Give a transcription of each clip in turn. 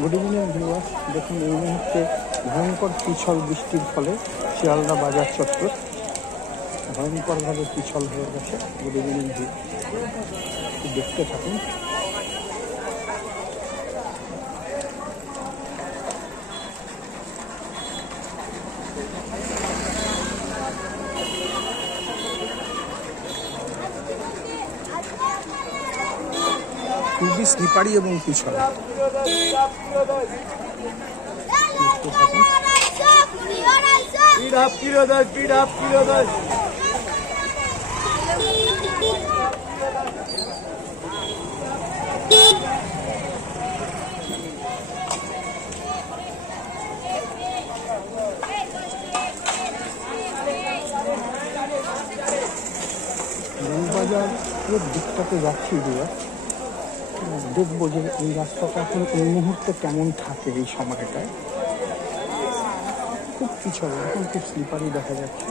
Good evening viewers, দেখুন এই মুহূর্তে ভয়ঙ্কর পিছল বৃষ্টির ফলে শিয়ালদা বাজার চত্বর ভয়ঙ্করভাবে পিছল হয়ে গেছে। গুড ইভিনিং ভিউ, দেখতে থাকুন। খুবই স্লিপারি এবং পিছল। বউবাজারের দিকটাতে যাচ্ছি দিয়ে দেখবো যে এই রাস্তাটা এখন এই মুহূর্তে কেমন থাকে। এই সময়টায় খুব পিছল, এখন খুব স্লিপারি দেখা যাচ্ছে।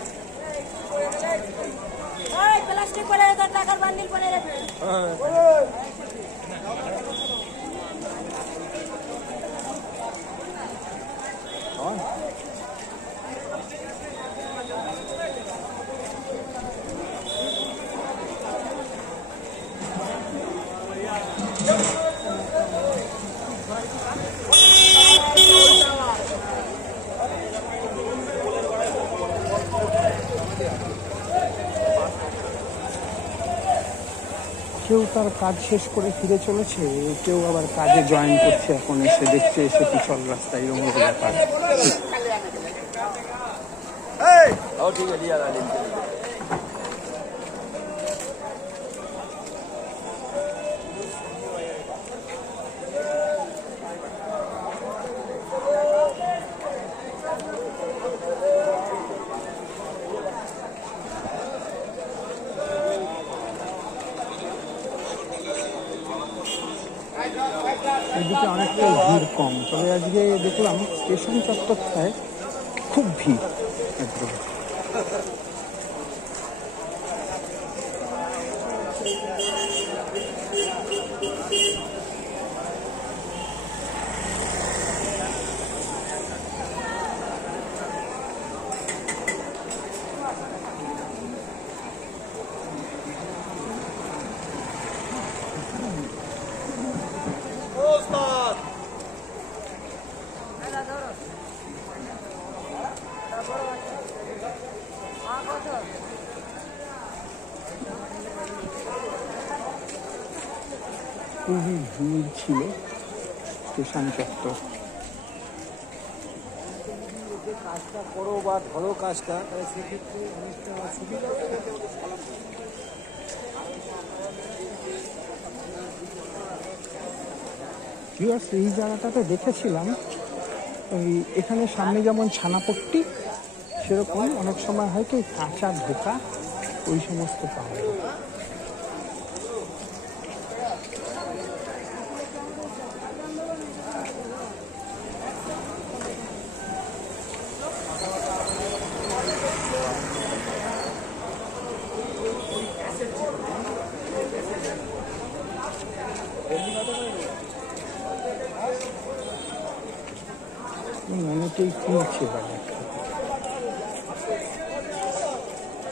কেউ তার কাজ শেষ করে ফিরে চলেছে, কেউ আবার কাজে জয়েন করছে। এখন এসে দেখছে, এসে পিছল রাস্তায় এরকম ব্যাপার। এদিকে অনেকটাই ভিড় কম, তবে আজকে দেখলাম স্টেশন চত্বরটায় খুব ভিড় একদম। খুবই ভিড় ছিল স্টেশন চত্বর। কাজটা করো বা ধরো কাজটা, সেক্ষেত্রে অনেকটা সুবিধা। এই জায়গাটাতে দেখেছিলাম, ওই এখানে সামনে যেমন ছানাপট্টি, সেরকম অনেক সময় হয় কি কাঁচা ধোকা ওই সমস্ত পাওয়া যায়। অনেকেই ফিরছে, বাজারটা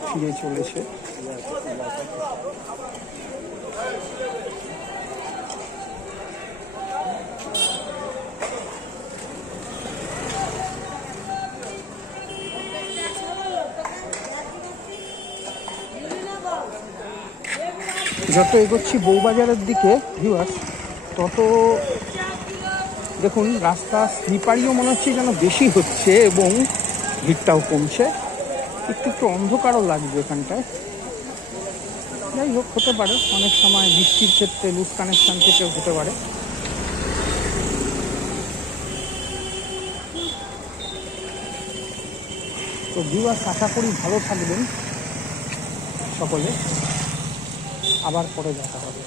ফিরে চলেছে। যত এগোচ্ছি বউবাজারের দিকে ভিউয়ার্স, তত দেখুন রাস্তা স্লিপারিও মনে হচ্ছে যেন বেশি হচ্ছে এবং ভিড়টাও কমছে। একটু একটু অন্ধকারও লাগবে এখানটায়। যাই হোক, হতে পারে অনেক সময় বৃষ্টির ক্ষেত্রে লুজ কানেকশন থেকেও হতে পারে। তো ভিউয়ার্স, আশা করি ভালো থাকবেন সকলে, আবার পরে দেখা হবে।